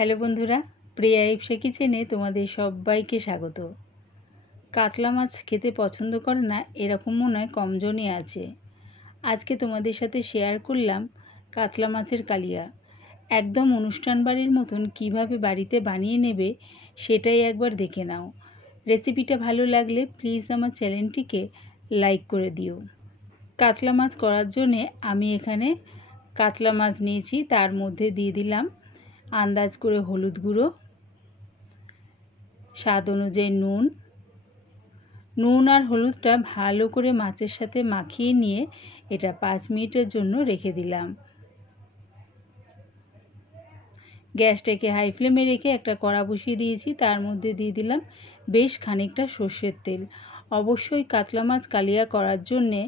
Hello বন্ধুরা, প্রিয়া ইপসা কিচেনে তোমাদের সবাইকে স্বাগত। কাতলা মাছ খেতে পছন্দ করে না এরকম মনে হয় কমজনই আছে। আজকে তোমাদের সাথে শেয়ার করলাম কাতলা মাছের কালিয়া। একদম অনুষ্ঠান বাড়ির মতন কিভাবে বাড়িতে বানিয়ে নেবে সেটাই একবার দেখে নাও। রেসিপিটা ভালো লাগলে প্লিজ আমার চ্যানেলটিকে লাইক করে দিও। কাতলা মাছ করার জন্যে আমি এখানে কাতলা মাছ নিয়েছি, তার মধ্যে দিয়ে দিলাম আন্দাজ করে হলুদ গুঁড়ো, স্বাদ অনুযায়ী নুন আর হলুদটা ভালো করে মাছের সাথে মাখিয়ে নিয়ে এটা 5 মিনিটের জন্য রেখে দিলাম। গ্যাসটাকে হাই ফ্লেমে রেখে একটা কড়া বসিয়ে দিয়েছি, তার মধ্যে দিয়ে দিলাম বেশ খানিকটা সর্ষের তেল। অবশ্যই কাতলা মাছ কালিয়া করার জন্যে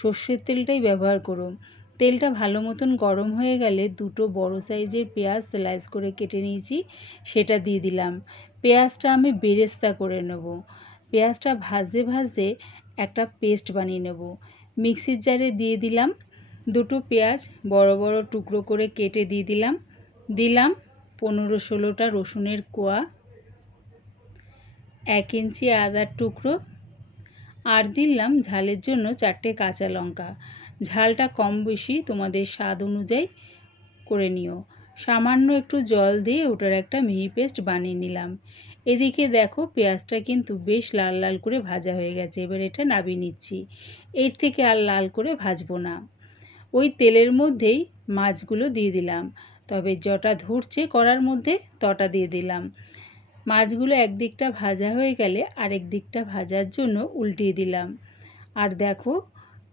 সর্ষের তেলটাই ব্যবহার করুন। তেলটা ভালো মতন গরম হয়ে গেলে দুটো বড় সাইজের পেঁয়াজ স্লাইস করে কেটে নিয়েছি সেটা দিয়ে দিলাম। পেঁয়াজটা আমি বেরেস্তা করে নেব। পেঁয়াজটা ভাজতে ভাজতে একটা পেস্ট বানিয়ে নেব। মিক্সির জারে দিয়ে দিলাম দুটো পেঁয়াজ বড় বড় টুকরো করে কেটে দিয়ে দিলাম 15-16টা রসুনের কোয়া, 1 ইঞ্চি আদার টুকরো, আর দিলাম ঝালের জন্য 4টে কাঁচা লঙ্কা। ঝালটা কম বেশি তোমাদের স্বাদ অনুযায়ী করে নিও। সামান্য একটু জল দিয়ে ওটার একটা মিহি পেস্ট বানিয়ে নিলাম। এদিকে দেখো পেঁয়াজটা কিন্তু বেশ লাল লাল করে ভাজা হয়ে গেছে। এবার এটা নামিয়ে নিচ্ছি। এর থেকে আর লাল করে ভাজবো না। ওই তেলের মধ্যেই মাছগুলো দিয়ে দিলাম, তবে যটা ধরছে কড়ার মধ্যে তটা দিয়ে দিলাম। মাছগুলো একদিকটা ভাজা হয়ে গেলে আরেক দিকটা ভাজার জন্য উল্টিয়ে দিলাম। আর দেখো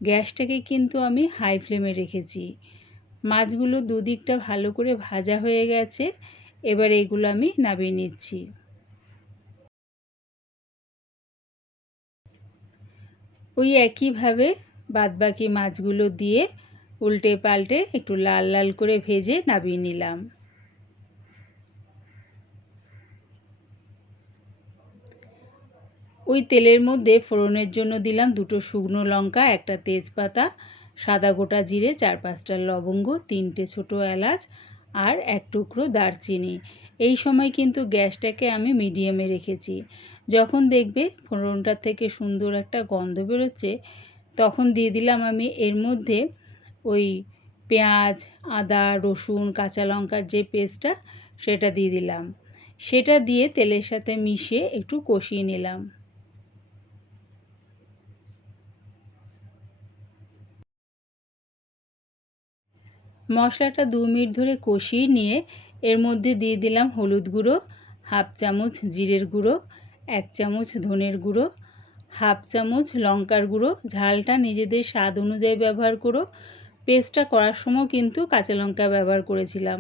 গ্যাসটাকে কিন্তু আমি হাই ফ্লেমে রেখেছি। মাছগুলো দুদিকটা ভালো করে ভাজা হয়ে গেছে। এবার এগুলো আমি নামিয়ে নিচ্ছি। ওই একইভাবে বাদবাকি মাছগুলো দিয়ে উল্টে পাল্টে একটু লাল লাল করে ভেজে নামিয়ে নিলাম। ওই তেলের মধ্যে ফোড়নের জন্য দিলাম দুটো শুকনো লঙ্কা, একটা তেজপাতা, সাদা গোটা জিরে, 4-5টা লবঙ্গ, 3টে ছোটো এলাচ আর 1 টুকরো দারচিনি। এই সময় কিন্তু গ্যাসটাকে আমি মিডিয়ামে রেখেছি। যখন দেখবে ফোড়নটার থেকে সুন্দর একটা গন্ধ বেরোচ্ছে তখন দিয়ে দিলাম আমি এর মধ্যে ওই পেঁয়াজ, আদা, রসুন, কাঁচা লঙ্কার যে পেস্টটা সেটা দিয়ে দিলাম। সেটা দিয়ে তেলের সাথে মিশিয়ে একটু কষিয়ে নিলাম। মশলাটা 2 মিনিট ধরে কষিয়ে নিয়ে এর মধ্যে দিয়ে দিলাম হলুদ গুঁড়ো, 1/2 চামচ জিরের গুঁড়ো, 1 চামচ ধনের গুঁড়ো, 1/2 চামচ লঙ্কার গুঁড়ো। ঝালটা নিজেদের স্বাদ অনুযায়ী ব্যবহার করো। পেস্টটা করার সময় কিন্তু কাঁচা লঙ্কা ব্যবহার করেছিলাম।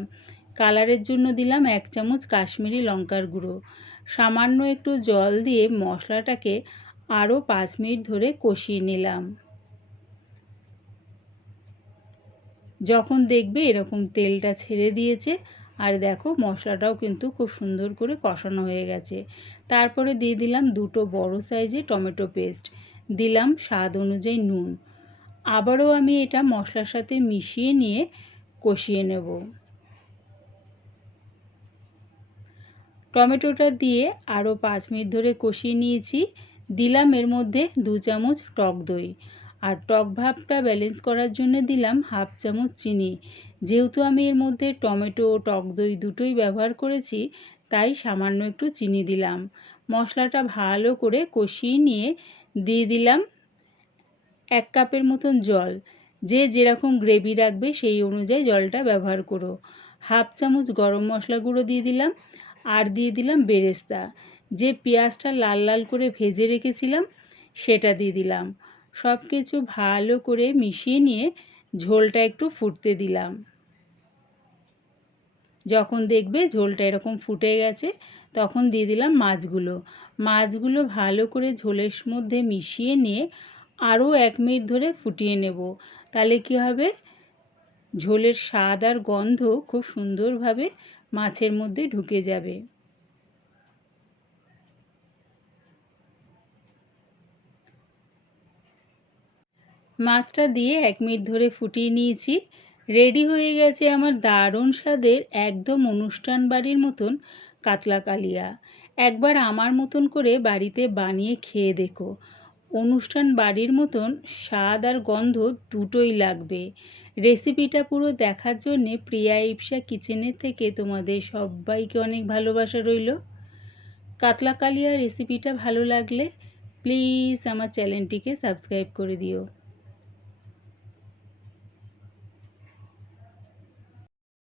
কালারের জন্য দিলাম 1 চামচ কাশ্মীরি লঙ্কার গুঁড়ো। সামান্য একটু জল দিয়ে মশলাটাকে আরও 5 মিনিট ধরে কষিয়ে নিলাম। যখন দেখবে এরকম তেলটা ছেড়ে দিয়েছে আর দেখো মশলাটাও কিন্তু খুব সুন্দর করে কষানো হয়ে গেছে, তারপরে দিয়ে দিলাম দুটো বড় সাইজের টমেটো পেস্ট, দিলাম স্বাদ অনুযায়ী নুন। আবারও আমি এটা মশলার সাথে মিশিয়ে নিয়ে কষিয়ে নেব। টমেটোটা দিয়ে আরও 5 মিনিট ধরে কষিয়ে নিয়েছি। দিলাম এর মধ্যে 2 চামচ টক দই, আর টক ভাবটা ব্যালেন্স করার জন্য দিলাম 1/2 চামচ চিনি। যেহেতু আমি এর মধ্যে টমেটো ও টক দই দুটোই ব্যবহার করেছি তাই সামান্য একটু চিনি দিলাম। মশলাটা ভালো করে কষিয়ে নিয়ে দিয়ে দিলাম 1 কাপের মতন জল। যে যেরকম গ্রেভি রাখবে সেই অনুযায়ী জলটা ব্যবহার করো। 1/2 চামচ গরম মশলা গুঁড়ো দিয়ে দিলাম, আর দিয়ে দিলাম বেরেস্তা। যে পেঁয়াজটা লাল লাল করে ভেজে রেখেছিলাম সেটা দিয়ে দিলাম। সব কিছু ভালো করে মিশিয়ে নিয়ে ঝোলটা একটু ফুটতে দিলাম। যখন দেখবে ঝোলটা এরকম ফুটে গেছে তখন দিয়ে দিলাম মাছগুলো ভালো করে ঝোলের মধ্যে মিশিয়ে নিয়ে আরও 1 মিনিট ধরে ফুটিয়ে নেব। তাহলে কী হবে, ঝোলের স্বাদ আর গন্ধ খুব সুন্দরভাবে মাছের মধ্যে ঢুকে যাবে। মাছটা দিয়ে 1 মিনিট ধরে ফুটিয়ে নিয়েছি। রেডি হয়ে গেছে আমার দারুণ স্বাদের একদম অনুষ্ঠান বাড়ির মতন কাতলা কালিয়া। একবার আমার মতন করে বাড়িতে বানিয়ে খেয়ে দেখো। অনুষ্ঠান বাড়ির মতন স্বাদ আর গন্ধ দুটোই লাগবে। রেসিপিটা পুরো দেখার জন্যে প্রিয়া ইপসা কিচেনের থেকে তোমাদের সবাইকে অনেক ভালোবাসা রইল। কাতলা কালিয়া রেসিপিটা ভালো লাগলে প্লিজ আমার চ্যানেলটিকে সাবস্ক্রাইব করে দিও।